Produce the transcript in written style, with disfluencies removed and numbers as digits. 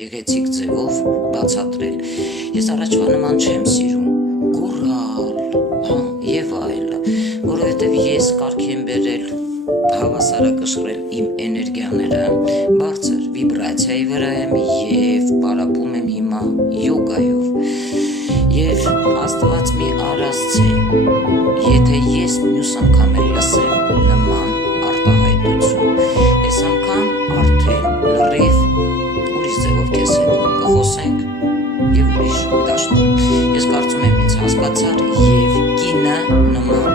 գեղեցիկ ձևով բացատրել։ Ես առաջվա նման չեմ սիրում, գոռալ, եւ այլը, որովհետեւ ես կարգ եմ բերել հավասարակշռել իմ էներգիաները, բարձր վիբրացիայի վրա եմ եւ պարապում եմ հիմա յոգայով։ Եվ Աստված մի արածց է, եթե ես մյուս անգամ էլ լսեմ նման արտահայտություն, այս անգամ արդեն լրիվ ուրիշ ձևով քեզ հետ կխոսենք եւ ուրիշ դաշտում։ Ես կարծում եմ ինձ հասկացար եւ կինը նման